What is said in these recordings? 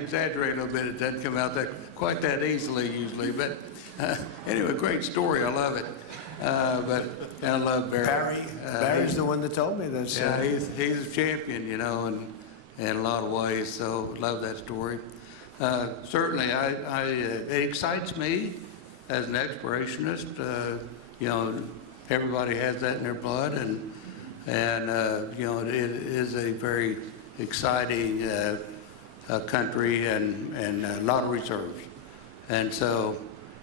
Exaggerate a little bit. It doesn't come out quite that easily usually, but anyway, great story. I love it. But I love Barry. Barry's the one that told me this. Yeah, he's a champion, you know, in a lot of ways. So love that story. Certainly, it excites me as an explorationist. You know, everybody has that in their blood, and you know, it is a very exciting country and a lot of reserves. And so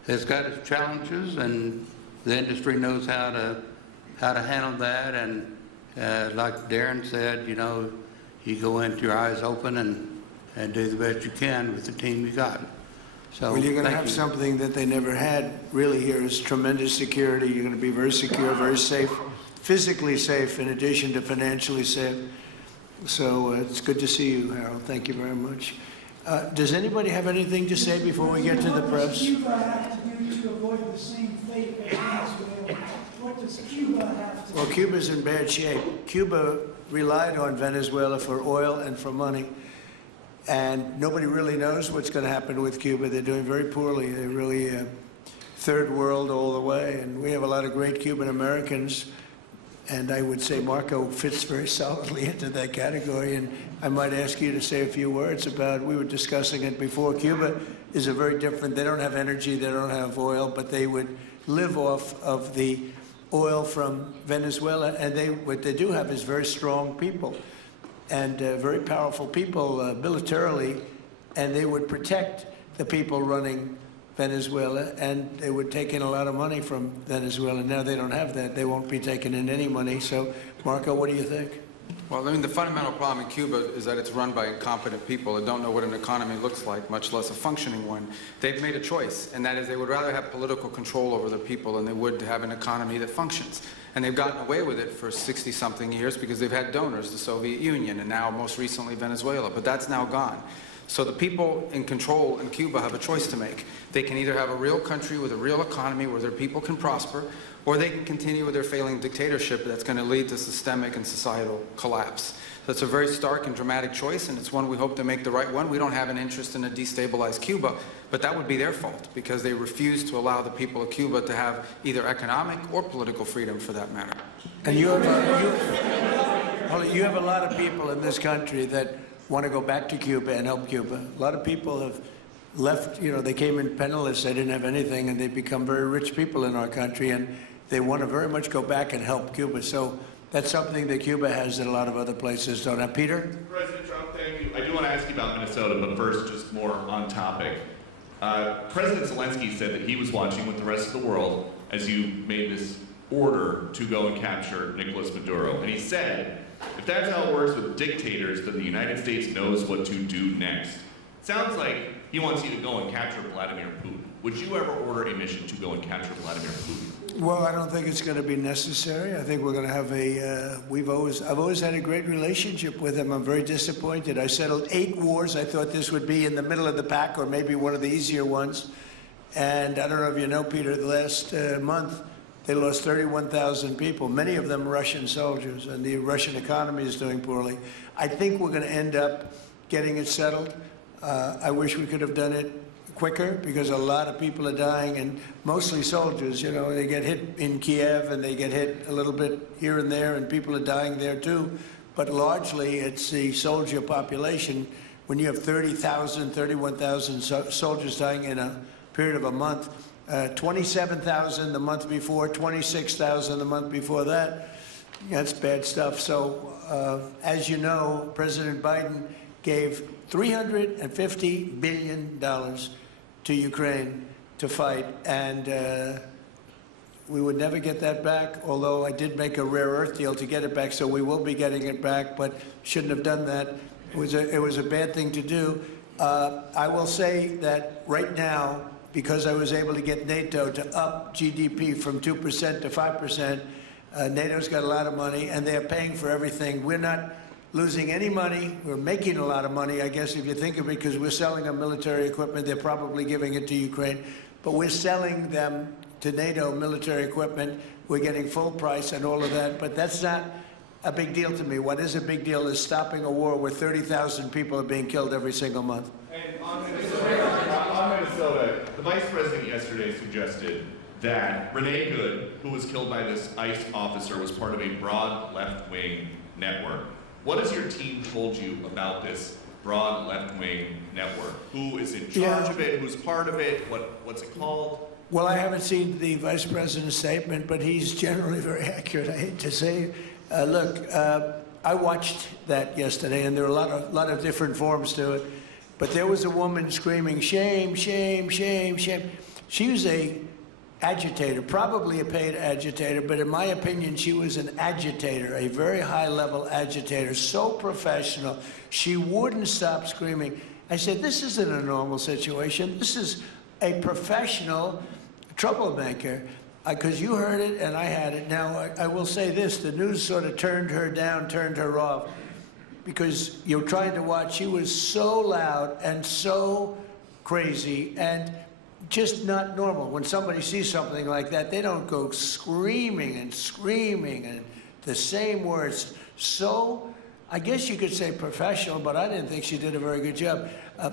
it's got its challenges, and the industry knows how to handle that. And like Darren said, you know, you go in with your eyes open and do the best you can with the team you got. So well, you're going to have something that they never had really here is tremendous security. You're going to be very secure, very safe, physically safe, in addition to financially safe. So it's good to see you, Harold. Thank you very much. Does anybody have anything to say before we get to the press? What does Cuba have to do to avoid the same fate as Venezuela? What does Cuba have to do? Well, Cuba's in bad shape. Cuba relied on Venezuela for oil and for money. And nobody really knows what's going to happen with Cuba. They're doing very poorly. They're really third world all the way. And we have a lot of great Cuban Americans. And I would say Marco fits very solidly into that category. And I might ask you to say a few words about, we were discussing it before, Cuba is a very different, they don't have energy, they don't have oil, but they would live off of the oil from Venezuela. And what they do have is very strong people and very powerful people militarily, and they would protect the people running Venezuela, and they would take in a lot of money from Venezuela. Now they don't have that. They won't be taking in any money. So, Marco, what do you think? Well, I mean, the fundamental problem in Cuba is that it's run by incompetent people that don't know what an economy looks like, much less a functioning one. They've made a choice, and that is they would rather have political control over the people than they would have an economy that functions. And they've gotten away with it for 60-something years because they've had donors, the Soviet Union, and now most recently Venezuela. But that's now gone. So the people in control in Cuba have a choice to make. They can either have a real country with a real economy where their people can prosper, or they can continue with their failing dictatorship that's going to lead to systemic and societal collapse. That's a very stark and dramatic choice, and it's one we hope to make the right one. We don't have an interest in a destabilized Cuba, but that would be their fault because they refuse to allow the people of Cuba to have either economic or political freedom for that matter. And you have a lot of people in this country that want to go back to Cuba and help Cuba. A lot of people have left, you know, they came in penniless, they didn't have anything, and they've become very rich people in our country, and they want to very much go back and help Cuba. So that's something that Cuba has that a lot of other places don't have. Peter? President Trump, thank you. I do want to ask you about Minnesota, but first, just more on topic. President Zelensky said that he was watching with the rest of the world as you made this order to go and capture Nicolas Maduro. And he said, if that's how it works with dictators, then the United States knows what to do next. Sounds like he wants you to go and capture Vladimir Putin. Would you ever order a mission to go and capture Vladimir Putin? Well, I don't think it's going to be necessary. I think we're going to have I've always had a great relationship with him. I'm very disappointed. I settled 8 wars. I thought this would be in the middle of the pack or maybe one of the easier ones. And I don't know if you know, Peter, the last month, they lost 31,000 people, many of them Russian soldiers, and the Russian economy is doing poorly. I think we're going to end up getting it settled. I wish we could have done it quicker because a lot of people are dying, and mostly soldiers. You know, they get hit in Kiev and they get hit a little bit here and there, and people are dying there too. But largely, it's the soldier population. When you have 30,000, 31,000 soldiers dying in a period of a month, 27,000 the month before, 26,000 the month before that. That's bad stuff. So, as you know, President Biden gave $350 billion to Ukraine to fight, and we would never get that back, although I did make a rare earth deal to get it back, so we will be getting it back, but shouldn't have done that. It was a bad thing to do. I will say that right now, because I was able to get NATO to up GDP from 2% to 5%. NATO's got a lot of money, and they're paying for everything. We're not losing any money. We're making a lot of money, I guess, if you think of it, because we're selling them military equipment. They're probably giving it to Ukraine. But we're selling them to NATO military equipment. We're getting full price and all of that. But that's not a big deal to me. What is a big deal is stopping a war where 30,000 people are being killed every single month. And on Minnesota, the vice president yesterday suggested that Renee Good, who was killed by this ICE officer, was part of a broad left-wing network. What has your team told you about this broad left-wing network? Who is in charge of it? Who's part of it? What's it called? Well, I haven't seen the vice president's statement, but he's generally very accurate, I hate to say. Look, I watched that yesterday, and there were a lot of different forms to it. But there was a woman screaming, shame, shame, shame, shame. She was a agitator, probably a paid agitator, but in my opinion, she was an agitator, a very high-level agitator, so professional. She wouldn't stop screaming. I said, this isn't a normal situation. This is a professional troublemaker. Because you heard it and I had it. Now, I will say this, the news sort of turned her down, turned her off, because you're trying to watch. She was so loud and so crazy and just not normal. When somebody sees something like that, they don't go screaming and the same words. So, I guess you could say professional, but I didn't think she did a very good job.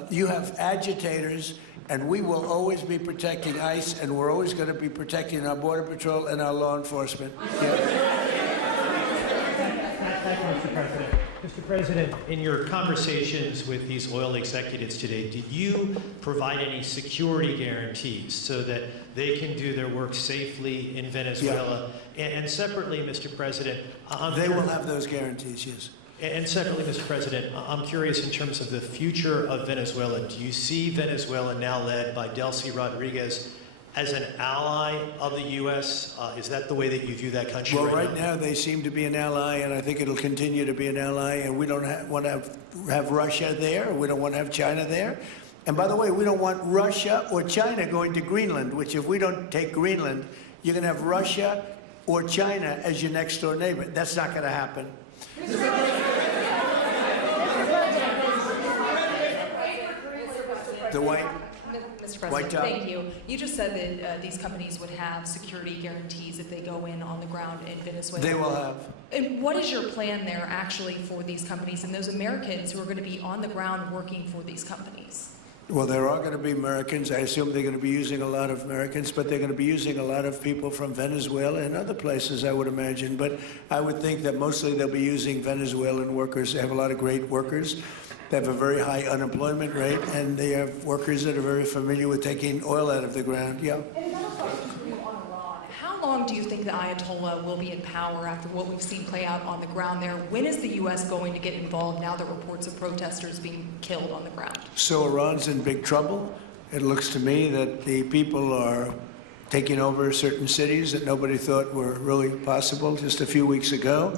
You have agitators, and we will always be protecting ICE, and we're always going to be protecting our Border Patrol and our law enforcement. Thank you, Mr. President. Mr. President, in your conversations with these oil executives today, did you provide any security guarantees so that they can do their work safely in Venezuela? Yeah. And separately, Mr. President, they will have those guarantees, yes. And separately, Mr. President, I'm curious in terms of the future of Venezuela. Do you see Venezuela, now led by Delcy Rodriguez, as an ally of the U.S.? Is that the way that you view that country right now? Well, right now they seem to be an ally, and I think it'll continue to be an ally, and we don't want to have Russia there. We don't want to have China there. And by the way, we don't want Russia or China going to Greenland, which if we don't take Greenland, you're going to have Russia or China as your next door neighbor. That's not going to happen. The white. Mr. President, thank you. You just said that these companies would have security guarantees if they go in on the ground in Venezuela. They will have. And what is your plan there actually for these companies and those Americans who are going to be on the ground working for these companies? Well, there are going to be Americans. I assume they're going to be using a lot of Americans, but they're going to be using a lot of people from Venezuela and other places, I would imagine. But I would think that mostly they'll be using Venezuelan workers. They have a lot of great workers. They have a very high unemployment rate, and they have workers that are very familiar with taking oil out of the ground. Yeah. How long do you think the Ayatollah will be in power after what we've seen play out on the ground there? When is the U.S. going to get involved now that reports of protesters being killed on the ground? So Iran's in big trouble. It looks to me that the people are taking over certain cities that nobody thought were really possible just a few weeks ago.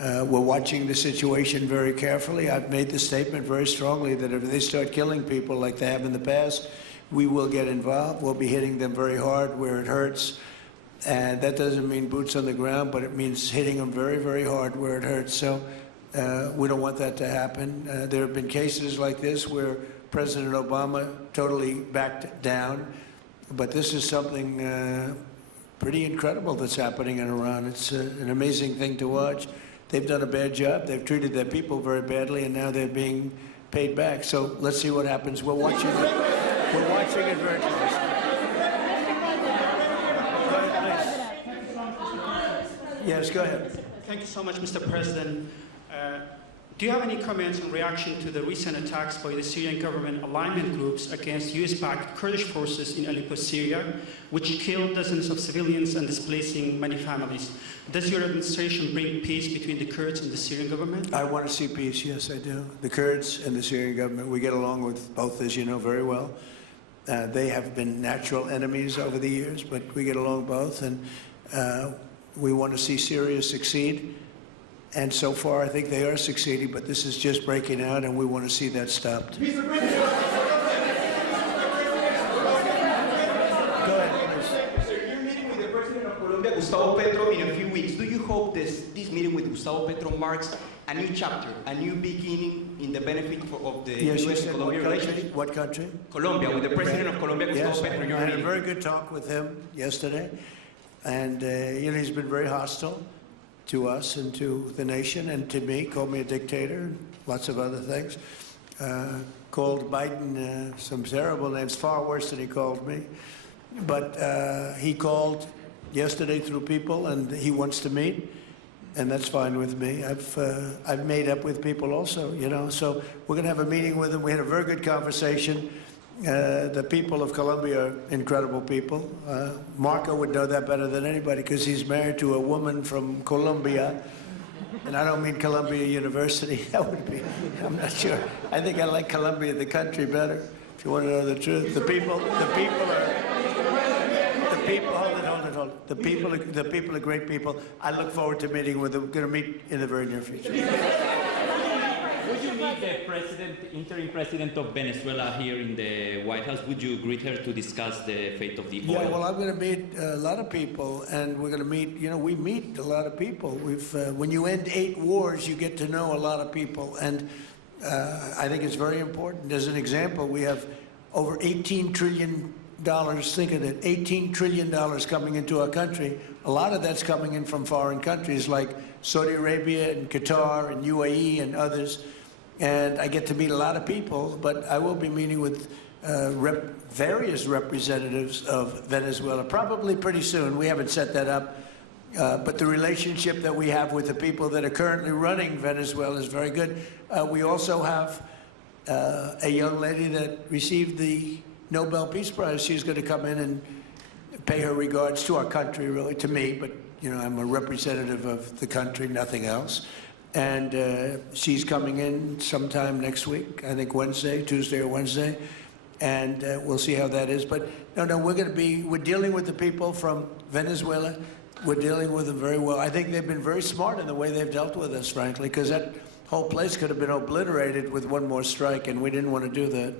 We're watching the situation very carefully. I've made the statement very strongly that if they start killing people like they have in the past, we will get involved. We'll be hitting them very hard where it hurts. And that doesn't mean boots on the ground, but it means hitting them very, very hard where it hurts. So we don't want that to happen. There have been cases like this where President Obama totally backed down. But this is something pretty incredible that's happening in Iran. It's an amazing thing to watch. They've done a bad job. They've treated their people very badly, and now they're being paid back. So let's see what happens. We're watching it. We're watching it very closely. Yes, go ahead. Thank you so much, Mr. President. Do you have any comments in reaction to the recent attacks by the Syrian government alignment groups against US-backed Kurdish forces in Aleppo, Syria, which killed dozens of civilians and displacing many families? Does your administration bring peace between the Kurds and the Syrian government? I want to see peace, yes, I do. The Kurds and the Syrian government, we get along with both, as you know, very well. They have been natural enemies over the years, but we get along both, and we want to see Syria succeed. And so far, I think they are succeeding, but this is just breaking out, and we want to see that stopped. Go ahead, please. You're meeting with the President of Colombia, Gustavo Petro, in a few weeks. Do you hope this meeting with Gustavo Petro marks a new chapter, a new beginning in the benefit of the U.S. and Colombia relationship? What country? Colombia, with the President of Colombia, Gustavo Yes, Petro. I had a very good talk with him yesterday, and he's been very hostile to us and to the nation and to me, called me a dictator, and lots of other things. Called Biden some terrible names, far worse than he called me. But he called yesterday through people, and he wants to meet, and that's fine with me. I've made up with people also, you know. So we're going to have a meeting with him. We had a very good conversation. The people of Colombia are incredible people. Marco would know that better than anybody because he's married to a woman from Colombia. And I don't mean Columbia University. That would be, I'm not sure. I think I like Colombia, the country, better, if you want to know the truth. The people are great people. I look forward to meeting with them. We're going to meet in the very near future. Would you meet the interim president of Venezuela here in the White House? Would you greet her to discuss the fate of the oil? Yeah, well, I'm going to meet a lot of people, and we're going to meet, you know, we meet a lot of people. When you end 8 wars, you get to know a lot of people, and I think it's very important. As an example, we have over $18 trillion, think of it, $18 trillion coming into our country. A lot of that's coming in from foreign countries like Saudi Arabia and Qatar and UAE and others. And I get to meet a lot of people, but I will be meeting with various representatives of Venezuela probably pretty soon. We haven't set that up. But the relationship that we have with the people that are currently running Venezuela is very good. We also have a young lady that received the Nobel Peace Prize. She's going to come in and pay her regards to our country, really, to me, but you know, I'm a representative of the country, nothing else. And she's coming in sometime next week, I think Tuesday or Wednesday, and we'll see how that is. But no, we're dealing with the people from Venezuela. We're dealing with them very well. I think they've been very smart in the way they've dealt with us, frankly, because that whole place could have been obliterated with one more strike, and we didn't want to do that.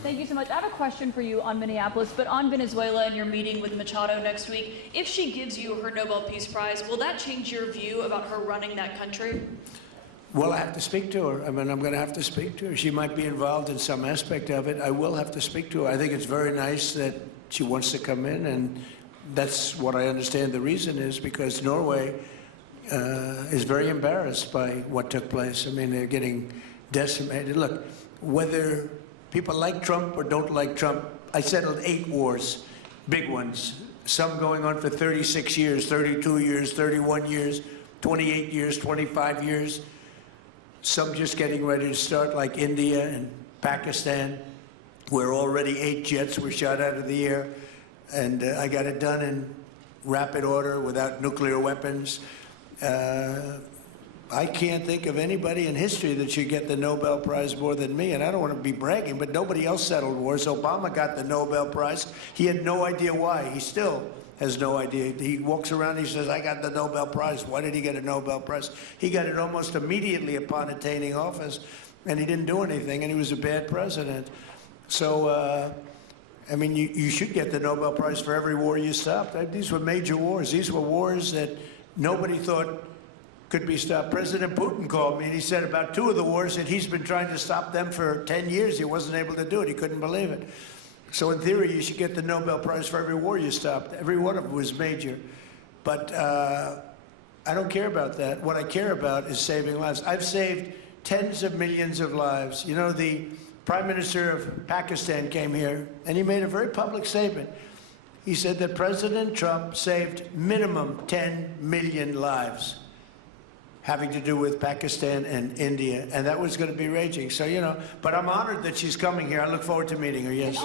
Thank you so much. I have a question for you on Minneapolis, but on Venezuela and your meeting with Machado next week. If she gives you her Nobel Peace Prize, will that change your view about her running that country? Well, I have to speak to her. I mean, I'm going to have to speak to her. She might be involved in some aspect of it. I will have to speak to her. I think it's very nice that she wants to come in, and that's what I understand the reason is, because Norway is very embarrassed by what took place. I mean, they're getting decimated. Look, whether people like Trump or don't like Trump, I settled 8 wars, big ones, some going on for 36 years, 32 years, 31 years, 28 years, 25 years, some just getting ready to start, like India and Pakistan, where already 8 jets were shot out of the air, and I got it done in rapid order without nuclear weapons. I can't think of anybody in history that should get the Nobel Prize more than me, and I don't want to be bragging, but nobody else settled wars. Obama got the Nobel Prize. He had no idea why. He still has no idea. He walks around and he says, I got the Nobel Prize. Why did he get a Nobel Prize? He got it almost immediately upon attaining office, and he didn't do anything, and he was a bad president. So, I mean, you should get the Nobel Prize for every war you stopped. These were major wars. These were wars that nobody thought could be stopped. President Putin called me, and he said about 2 of the wars that he's been trying to stop them for 10 years. He wasn't able to do it. He couldn't believe it. So in theory, you should get the Nobel Prize for every war you stopped. Every one of them was major. But I don't care about that. What I care about is saving lives. I've saved tens of millions of lives. You know, the Prime Minister of Pakistan came here, and he made a very public statement. He said that President Trump saved minimum 10 million lives having to do with Pakistan and India, and that was going to be raging. So, you know, but I'm honored that she's coming here. I look forward to meeting her, yes.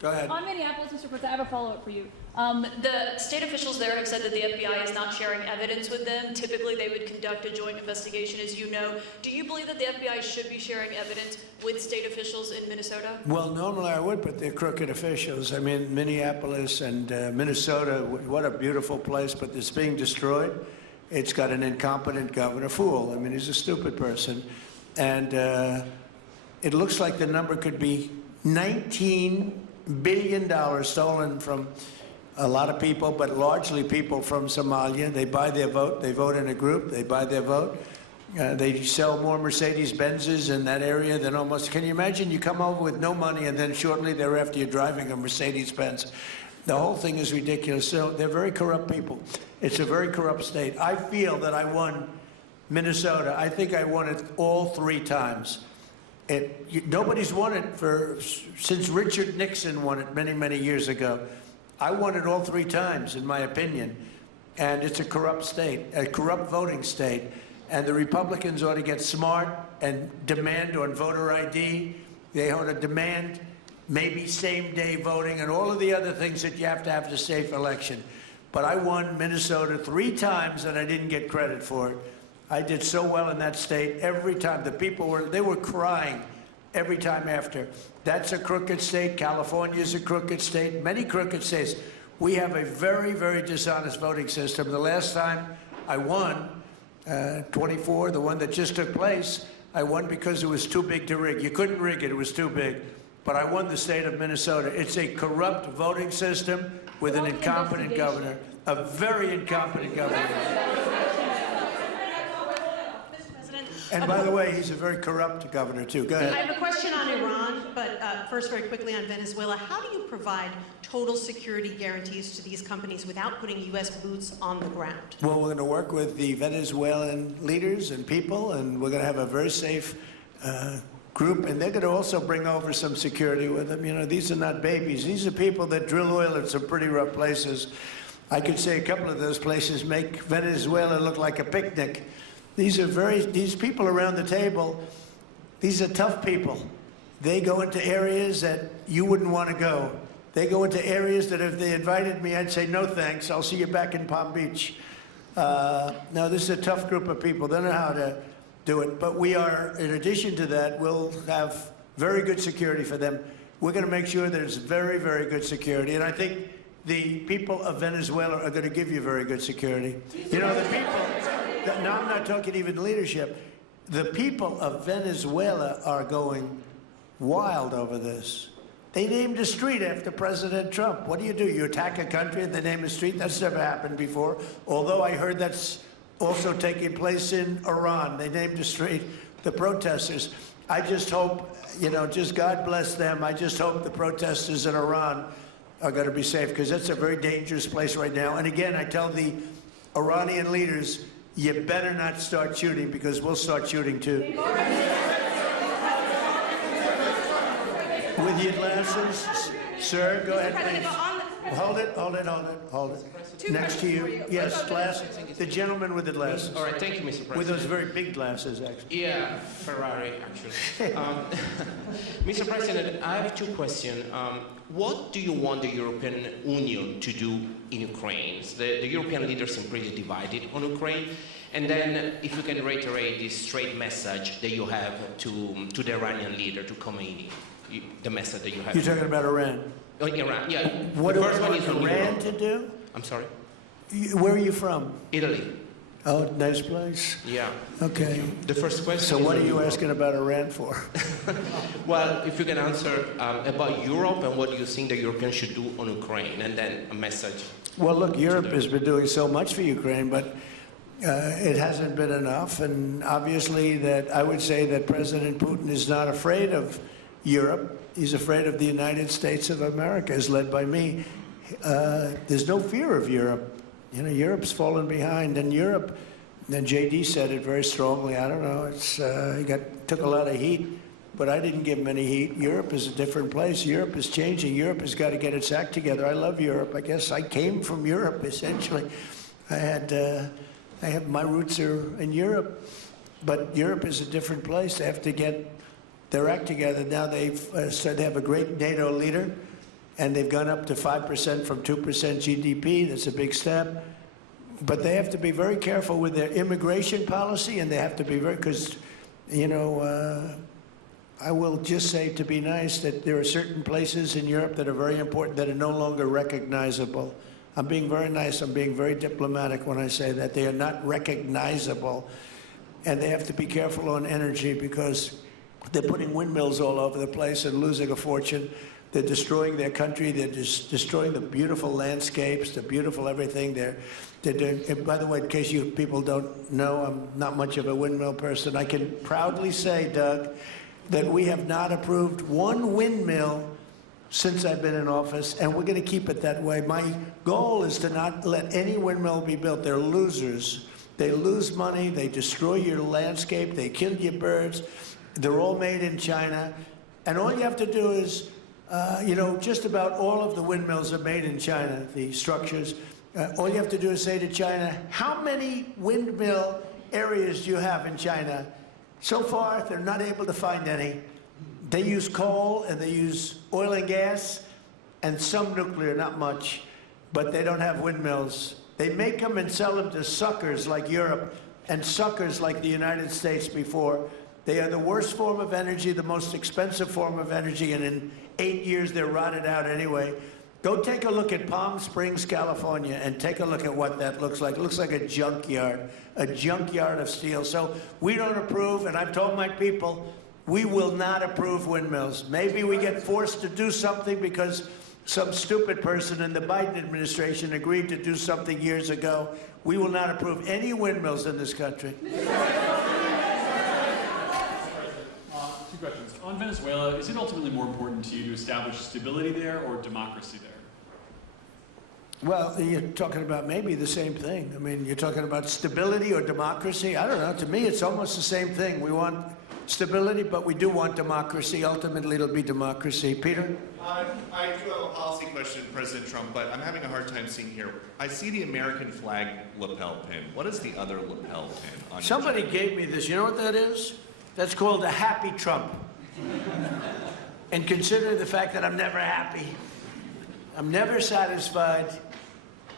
Go ahead. On Minneapolis, Mr. President, I have a follow-up for you. The state officials there have said that the FBI is not sharing evidence with them. Typically, they would conduct a joint investigation, as you know. Do you believe that the FBI should be sharing evidence with state officials in Minnesota? Well, normally I would, but they're crooked officials. I mean, Minneapolis and Minnesota, what a beautiful place, but it's being destroyed. It's got an incompetent governor, fool. I mean, he's a stupid person. And it looks like the number could be $19 billion stolen from a lot of people, but largely people from Somalia. They buy their vote. They vote in a group. They buy their vote. They sell more Mercedes-Benzes in that area than almost... Can you imagine you come over with no money and then shortly thereafter you're driving a Mercedes-Benz? The whole thing is ridiculous. So they're very corrupt people. It's a very corrupt state. I feel that I won Minnesota. I think I won it all 3 times. Nobody's won it since Richard Nixon won it many, many years ago. I won it all 3 times, in my opinion. And it's a corrupt state, a corrupt voting state. And the Republicans ought to get smart and demand on voter ID. They ought to demand maybe same-day voting and all of the other things that you have to have a safe election. But I won Minnesota 3 times and I didn't get credit for it. I did so well in that state every time. The people were crying every time after. That's a crooked state. California's a crooked state. Many crooked states. We have a very, very dishonest voting system. The last time I won, 24, the one that just took place, I won because it was too big to rig. You couldn't rig it. It was too big. But I won the state of Minnesota. It's a corrupt voting system with an incompetent governor, a very incompetent governor. And by the way, he's a very corrupt governor, too. Go ahead. I have a question on Iran, but first, very quickly on Venezuela. How do you provide total security guarantees to these companies without putting U.S. boots on the ground? Well, we're going to work with the Venezuelan leaders and people, and we're going to have a very safe group, and they're going to also bring over some security with them. You know, these are not babies. These are people that drill oil in some pretty rough places. I could say a couple of those places make Venezuela look like a picnic. These people around the table, these are tough people. They go into areas that you wouldn't want to go. They go into areas that if they invited me, I'd say, no thanks, I'll see you back in Palm Beach. No, this is a tough group of people. They know how to do it. But we are, in addition to that, we'll have very good security for them. We're going to make sure there's very, very good security. And I think the people of Venezuela are going to give you very good security. You know, the people... No, I'm not talking even leadership. The people of Venezuela are going wild over this. They named a street after President Trump. What do? You attack a country and they name a street? That's never happened before. Although I heard that's also taking place in Iran. They named a street, the protesters. I just hope, you know, just God bless them. I just hope the protesters in Iran are going to be safe, because that's a very dangerous place right now. And again, I tell the Iranian leaders, you better not start shooting, because we'll start shooting too. With your glasses, sir, go ahead, please. Hold it. Next to you. Yes, glasses. The gentleman with the glasses. All right, thank you, Mr. President. With those very big glasses, actually. Yeah, Ferrari, actually. Mr. President, I have 2 questions. What do you want the European Union to do in Ukraine? The European leaders seem pretty divided on Ukraine. And then, if you can reiterate this straight message that you have to the Iranian leader, to Khomeini, the message that you have. You're talking about Iran? Oh, Iran, yeah. What do first I one want is on Iran Europe. to do? I'm sorry? Where are you from? Italy. Oh, nice place. Yeah. Okay. The first question. So is what are on you Europe. asking about Iran for? Well, if you can answer about Europe and what you think the Europeans should do on Ukraine, and then a message. Well, look, Europe has been doing so much for Ukraine, but it hasn't been enough. And obviously that I would say that President Putin is not afraid of Europe. He's afraid of the United States of America, as led by me. There's no fear of Europe. You know, Europe's fallen behind, and Europe, and JD said it very strongly, I don't know, he took a lot of heat, but I didn't give him any heat. Europe is a different place. Europe is changing. Europe has got to get its act together. I love Europe. I guess I came from Europe, essentially. My roots are in Europe, but Europe is a different place. They have to get their act together. Now they have a great NATO leader, and they've gone up to 5% from 2% GDP. That's a big step. But they have to be very careful with their immigration policy, and they have to be very, because, you know, I will just say, to be nice, that there are certain places in Europe that are very important that are no longer recognizable. I'm being very nice. I'm being very diplomatic when I say that. They are not recognizable. And they have to be careful on energy, because they're putting windmills all over the place and losing a fortune. They're destroying their country. They're just destroying the beautiful landscapes, the beautiful everything. They're doing, and by the way, in case you people don't know, I'm not much of a windmill person. I can proudly say, Doug, that we have not approved one windmill since I've been in office, and we're going to keep it that way. My goal is to not let any windmill be built. They're losers. They lose money. They destroy your landscape. They kill your birds. They're all made in China. And all you have to do is, just about all of the windmills are made in China, the structures. All you have to do is say to China, how many windmill areas do you have in China? So far, they're not able to find any. They use coal and they use oil and gas and some nuclear, not much, but they don't have windmills. They make them and sell them to suckers like Europe and suckers like the United States before. They are the worst form of energy, the most expensive form of energy, and in 8 years they're rotted out anyway. Go take a look at Palm Springs, California, and take a look at what that looks like. It looks like a junkyard of steel. So we don't approve, and I've told my people, we will not approve windmills. Maybe we get forced to do something because some stupid person in the Biden administration agreed to do something years ago. We will not approve any windmills in this country. Two questions. On Venezuela, is it ultimately more important to you to establish stability there or democracy there? Well, you're talking about maybe the same thing. I mean, you're talking about stability or democracy? I don't know. To me, it's almost the same thing. We want stability, but we do want democracy. Ultimately, it'll be democracy. Peter? I do have a policy question, President Trump, but I'm having a hard time seeing here. I see the American flag lapel pin. What is the other lapel pin on Somebody gave me this. You know what that is? That's called a happy Trump. And consider the fact that I'm never happy. I'm never satisfied.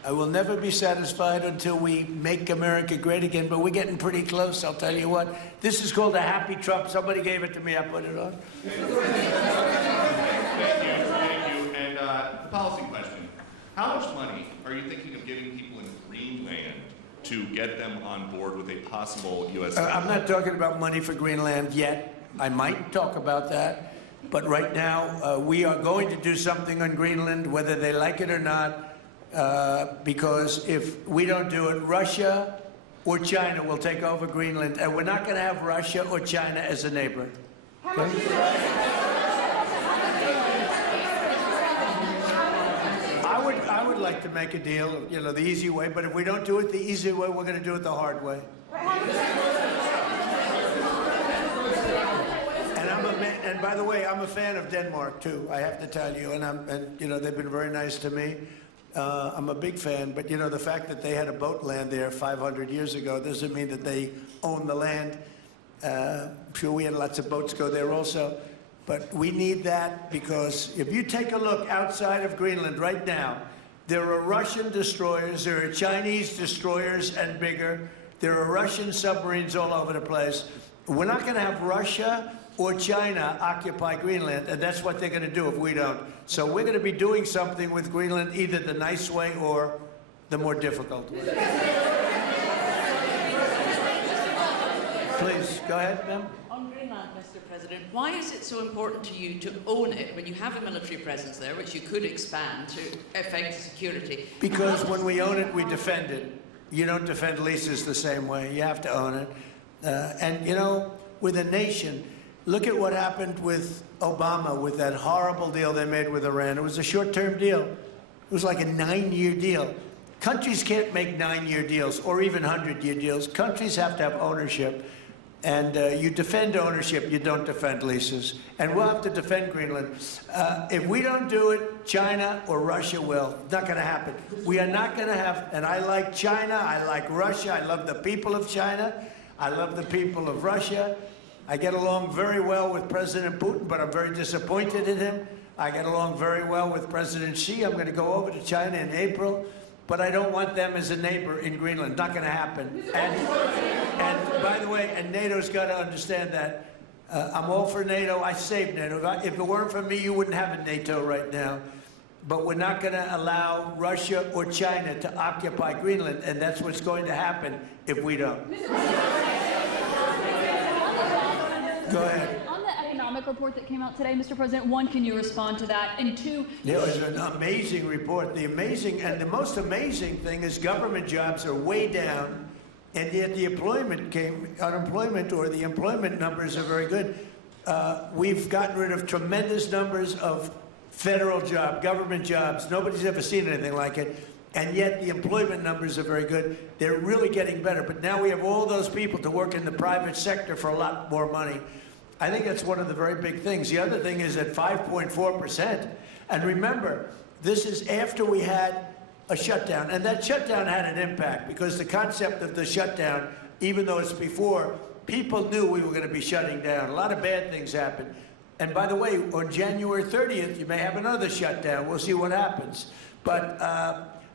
I will never be satisfied until we make America great again, but we're getting pretty close, I'll tell you what. This is called a happy Trump. Somebody gave it to me, I put it on. Thank you. And policy question. How much money are you thinking of giving people in Greenland to get them on board with a possible U.S. I'm not talking about money for Greenland yet. I might talk about that. But right now, we are going to do something on Greenland, whether they like it or not, because if we don't do it, Russia or China will take over Greenland, and we're not going to have Russia or China as a neighbor. Okay? I would like to make a deal, the easy way, but if we don't do it the easy way, we're going to do it the hard way. And by the way, I'm a fan of Denmark too. I have to tell you, and they've been very nice to me. I'm a big fan, but the fact that they had a boat land there 500 years ago doesn't mean that they own the land. I'm sure we had lots of boats go there also, but we need that because if you take a look outside of Greenland right now, there are Russian destroyers, there are Chinese destroyers and bigger, there are Russian submarines all over the place. We're not going to have Russia or China occupy Greenland, and that's what they're going to do if we don't. So we're going to be doing something with Greenland, either the nice way or the more difficult way. Please, go ahead, ma'am. On Greenland, Mr. President, why is it so important to you to own it when you have a military presence there, which you could expand to affect security? Because when we own it, we defend it. You don't defend leases the same way. You have to own it. With a nation, look at what happened with Obama, with that horrible deal they made with Iran. It was a short-term deal. It was like a 9-year deal. Countries can't make 9-year deals or even 100-year deals. Countries have to have ownership. And you defend ownership, you don't defend leases. And we'll have to defend Greenland. If we don't do it, China or Russia will. It's not going to happen. We are not going to have, and I like China, I like Russia, I love the people of China, I love the people of Russia. I get along very well with President Putin, but I'm very disappointed in him. I get along very well with President Xi. I'm going to go over to China in April, but I don't want them as a neighbor in Greenland. Not going to happen. And by the way, and NATO's got to understand that. I'm all for NATO. I saved NATO. If it weren't for me, you wouldn't have a NATO right now. But we're not going to allow Russia or China to occupy Greenland, and that's what's going to happen if we don't. Go ahead. On the economic report that came out today, Mr. President? One, can you respond to that? And two... It was an amazing report. The most amazing thing is government jobs are way down, and yet the unemployment or the employment numbers are very good. We've gotten rid of tremendous numbers of federal government jobs. Nobody's ever seen anything like it. And yet the employment numbers are very good. They're really getting better. But now we have all those people to work in the private sector for a lot more money. I think that's one of the very big things. The other thing is at 5.4%. And remember, this is after we had a shutdown. And that shutdown had an impact because the concept of the shutdown, even though it's before, people knew we were going to be shutting down. A lot of bad things happened. And by the way, on January 30th, you may have another shutdown. We'll see what happens. But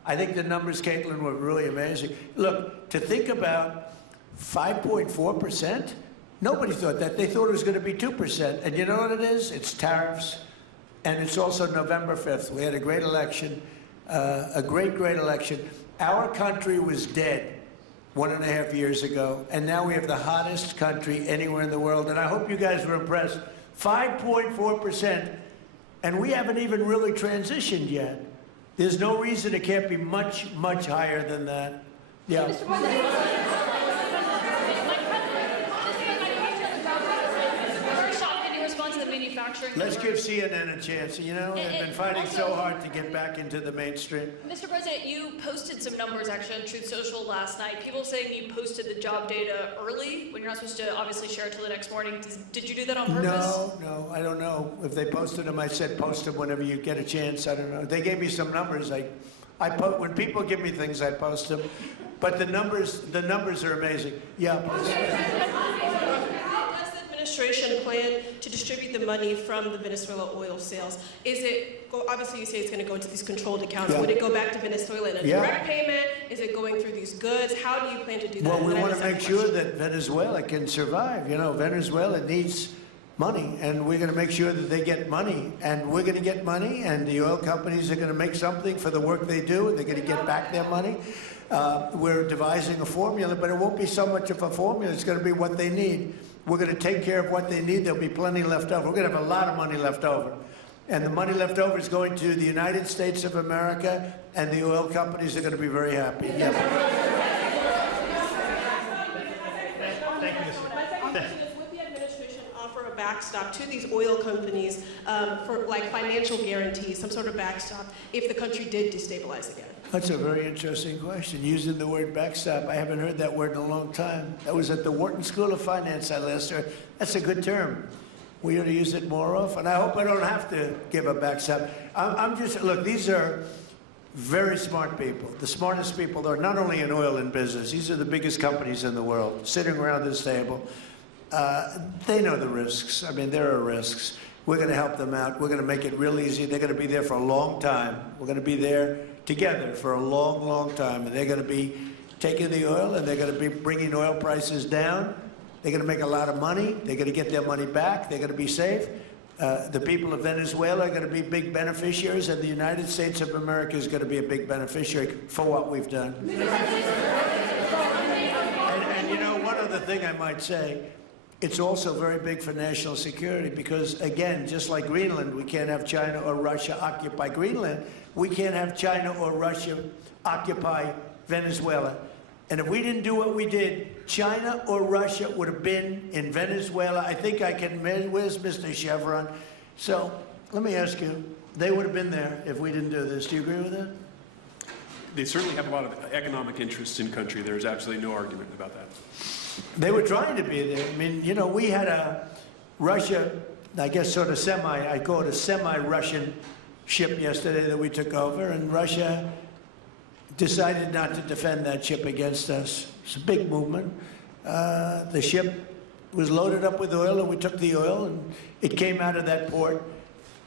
I think the numbers, Caitlin, were really amazing. Look, to think about 5.4%, nobody thought that. They thought it was going to be 2%. And you know what it is? It's tariffs. And it's also November 5th. We had a great election, a great election. Our country was dead 1.5 years ago. And now we have the hottest country anywhere in the world. And I hope you guys were impressed. 5.4%. And we haven't even really transitioned yet. There's no reason it can't be much, much higher than that. Yeah. Mr. President, first off, can you respond to the manufacturing? Let's give CNN a chance. You know, they've been fighting so hard to get back into the mainstream. Mr. President, you posted some numbers actually on Truth Social last night. People saying you posted the job data early when you're not supposed to obviously share it till the next morning. Did you do that on purpose? No, I don't know. If they posted them, I said post them whenever you get a chance. I don't know. They gave me some numbers. When people give me things, I post them. But the numbers are amazing. Yeah. Administration plan to distribute the money from the Venezuela oil sales? Is it, obviously you say it's going to go into these controlled accounts. Yeah. Would it go back to Venezuela in a direct payment? Is it going through these goods? How do you plan to do that? Well, we want to make sure that Venezuela can survive. You know, Venezuela needs money, and we're going to make sure that they get money. And we're going to get money, and the oil companies are going to make something for the work they do, and they're going to get back their money. We're devising a formula, but it won't be so much of a formula. It's going to be what they need. We're going to take care of what they need. There'll be plenty left over. We're going to have a lot of money left over. And the money left over is going to the United States of America, and the oil companies are going to be very happy. Thank you, Mr. My second question is, would the administration offer a backstop to these oil companies for like financial guarantees, some sort of backstop, if the country did destabilize again? That's a very interesting question, using the word backstop. I haven't heard that word in a long time. That was at the Wharton School of Finance I last heard. That's a good term. We ought to use it more often. I hope I don't have to give a backstop. Look, these are very smart people, the smartest people. They're not only in oil and business. These are the biggest companies in the world, sitting around this table. They know the risks. I mean, there are risks. We're going to help them out. We're going to make it real easy. They're going to be there for a long time. We're going to be there together for a long, long time. And they're going to be taking the oil, and they're going to be bringing oil prices down. They're going to make a lot of money. They're going to get their money back. They're going to be safe. The people of Venezuela are going to be big beneficiaries, and the United States of America is going to be a big beneficiary for what we've done. And you know, one other thing I might say, it's also very big for national security because, again, just like Greenland, we can't have China or Russia occupy Greenland. We can't have China or Russia occupy Venezuela. And if we didn't do what we did, China or Russia would have been in Venezuela. I think I can, where's Mr. Chevron? So let me ask you, they would have been there if we didn't do this. Do you agree with that? They certainly have a lot of economic interests in country. There's absolutely no argument about that. They were trying to be there. I mean, you know, we had a Russia, I guess sort of I call it a semi-Russian ship yesterday that we took over, and Russia decided not to defend that ship against us. It's a big movement. The ship was loaded up with oil, and we took the oil, and it came out of that port.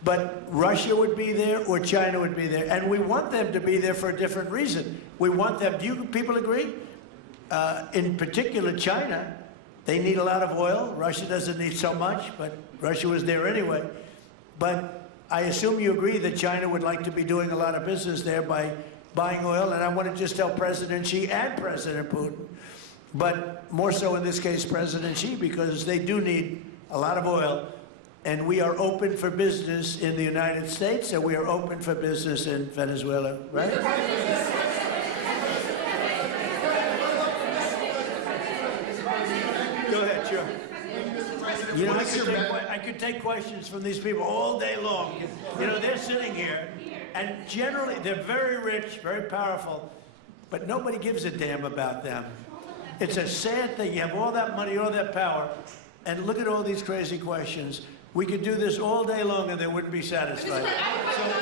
But Russia would be there or China would be there, and we want them to be there for a different reason. We want them, do you people agree? In particular, China, they need a lot of oil. Russia doesn't need so much, but Russia was there anyway. But I assume you agree that China would like to be doing a lot of business there by buying oil, and I want to just tell President Xi and President Putin, but more so in this case President Xi, because they do need a lot of oil, and we are open for business in the United States, and we are open for business in Venezuela, right? Go ahead, sure. You know, I could take questions from these people all day long. You know, they're sitting here, and generally, they're very rich, very powerful, but nobody gives a damn about them. It's a sad thing. You have all that money, all that power, and look at all these crazy questions. We could do this all day long, and they wouldn't be satisfied. So,